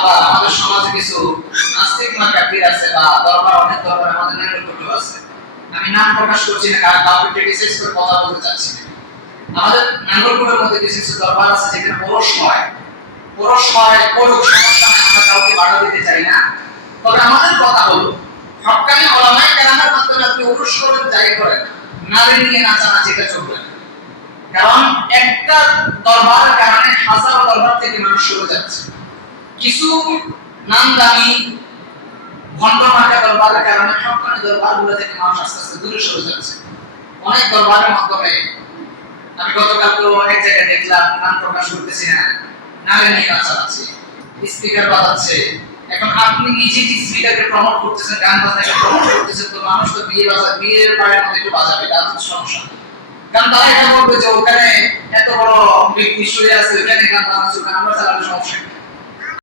আবার আমাদের সমাজে কিছু নাস্তিক মাকাফির আছে বা দরবার অনেক দরবার আমাদের নাঙ্গলকোটে আছে। আমি নাম প্রকাশ করছি না, কারণ কাউকে ক্রিটিসাইজ করে কথা বলতে চাচ্ছি না। আমাদের নাঙ্গলকোটের মধ্যে কিছু কিছু দরবার আছে যেখানে পৌরসভায় করুক, সমস্যা নাই, আমরা কাউকে বাধা দিতে চাই না। তবে আমাদের কথা হলো হক্কানি ওলামায়ে কেরামের মাধ্যমে আপনি উরুস করেন, যাই করেন, নারী নিয়ে নাচানাচি এটা চলবে না। কারণ একটা দরবারের কারণে হাজারো দরবার থেকে মানুষ সরে যাচ্ছে। কিছু নামদামি ভণ্ড মার্কা দরবারের কারণে হক্কানি দরবারগুলো থেকে মানুষ আস্তে আস্তে দূরে সরে যাচ্ছে। অনেক দরবারের মাধ্যমে আমি গতকাল অনেক জায়গায় দেখলাম, নাম প্রকাশ করতেছি না, নারী নিয়ে নাচানাচি, স্পিকার বাজাচ্ছে। এখন আপনি নিজে কি স্পিকারকে প্রমোট করতেছেন, গান বাজনাকে প্রমোট করতেছেন, তো মানুষ তো বিয়ের পাড়ার মধ্যে একটু বাজাবে, তার তো সমস্যা। কারণ তারা এটা বলবে যে ওখানে এত বড় ব্যক্তি শুয়ে আছে, ওখানে গান বাজনা চলবে, আমরা চালালে সমস্যা।